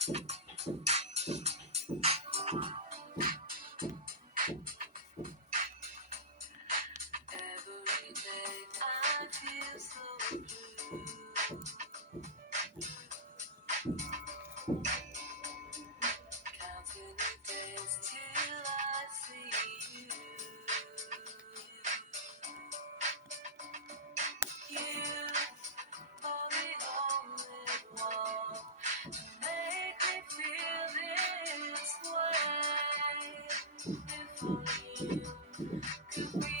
Every day I feel so blue. Counting the days till I see you. You are the only one to make me feel this way. If only you could be